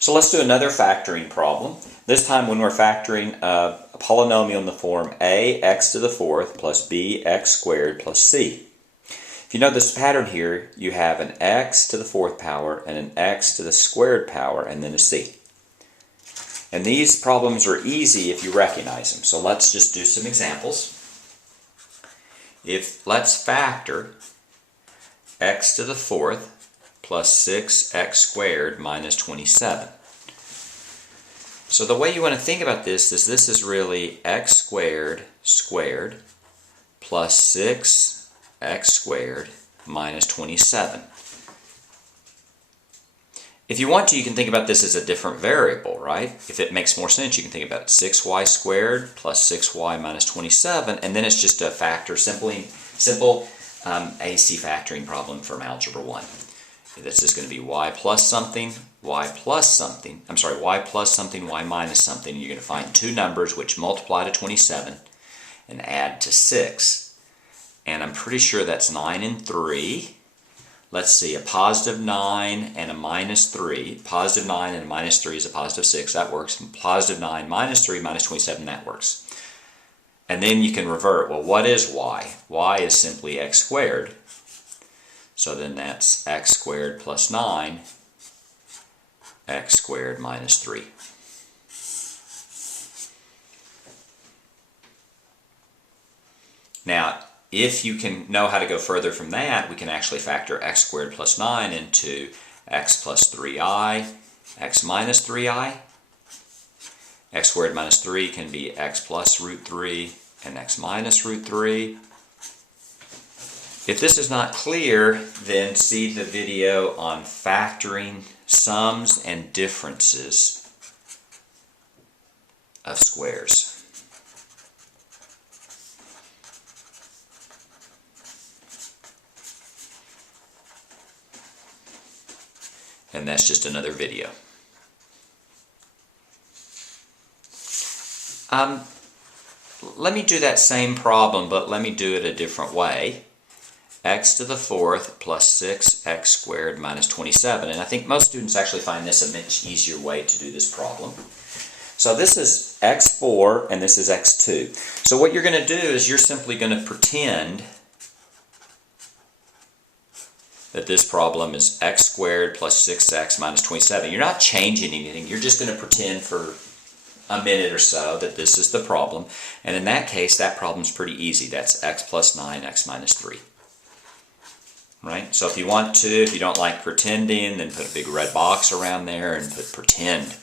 So let's do another factoring problem. This time when we're factoring a polynomial in the form ax4 plus bx2 plus c. If you know this pattern here, you have an x4 power and an x² power and then a c. And these problems are easy if you recognize them. So let's just do some examples. Let's factor x4 plus 6x² minus 27. So the way you want to think about this is really x² squared plus 6x² minus 27. If you want to, you can think about this as a different variable, right? If it makes more sense, you can think about 6y squared plus 6y minus 27, and then it's just a factor, simple AC factoring problem from Algebra 1. This is going to be y plus something, y plus something, y plus something, y minus something. You're going to find two numbers which multiply to 27 and add to 6. And I'm pretty sure that's 9 and 3. Let's see, a positive 9 and a minus 3. Positive 9 and a minus 3 is a positive 6. That works. And positive 9 minus 3 minus 27, that works. And then you can revert. Well, what is y? Y is simply x squared. So then that's x squared plus 9, x squared minus 3. Now, if you can know how to go further from that, we can actually factor x squared plus 9 into x plus 3i, x minus 3i. X squared minus 3 can be x plus root 3 and x minus root 3. If this is not clear, then see the video on factoring sums and differences of squares. And that's just another video. Let me do that same problem, but let me do it a different way. x4 plus 6x² minus 27. And I think most students actually find this a much easier way to do this problem. So this is x4 and this is x2. So what you're going to do is you're simply going to pretend that this problem is x squared plus 6x minus 27. You're not changing anything. You're just going to pretend for a minute or so that this is the problem. And in that case, that problem's pretty easy. That's x plus 9, x minus 3. Right? So if you want to, if you don't like pretending, then put a big red box around there and put pretend.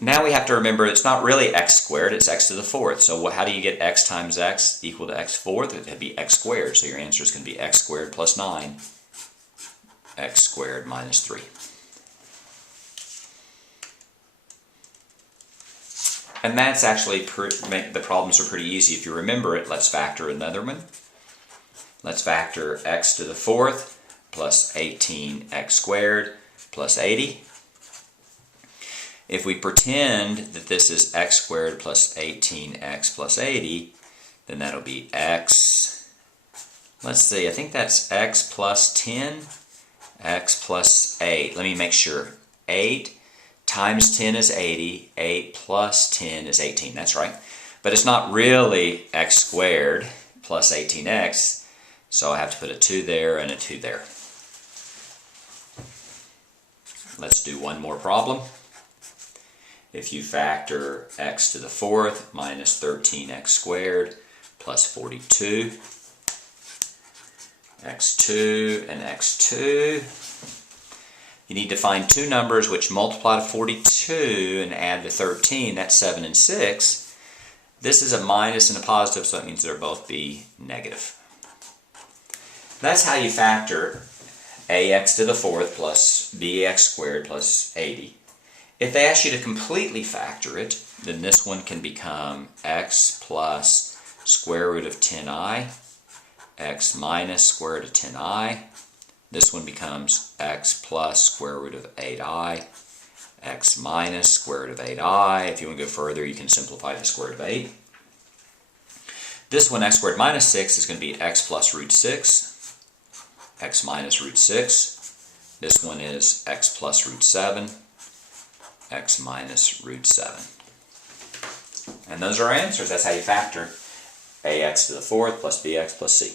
Now we have to remember it's not really x squared, it's x4. So how do you get x times x equal to x4? That'd be x squared. So your answer is going to be x squared plus 9, x squared minus 3. And that's actually, the problems are pretty easy if you remember it. Let's factor another one. Let's factor x4 plus 18x squared plus 80. If we pretend that this is x squared plus 18x plus 80, then that'll be x, let's see, I think that's x plus 10, x plus 8. Let me make sure. 8 times 10 is 80, 8 plus 10 is 18, that's right. But it's not really x squared plus 18x, so I have to put a 2 there and a 2 there. Let's do one more problem. If you factor x4 minus 13x squared plus 42, x2 and x2, you need to find two numbers which multiply to 42 and add to 13. That's 7 and 6. This is a minus and a positive, so it means they'll both be negative. That's how you factor ax4 plus bx² plus 80. If they ask you to completely factor it, then this one can become x plus square root of 10i, x minus square root of 10i. This one becomes x plus square root of 8i, x minus square root of 8i. If you want to go further, you can simplify the square root of 8. This one, x squared minus 6, is going to be x plus root 6, x minus root 6. This one is x plus root 7, x minus root 7. And those are our answers. That's how you factor ax to the fourth plus bx plus c.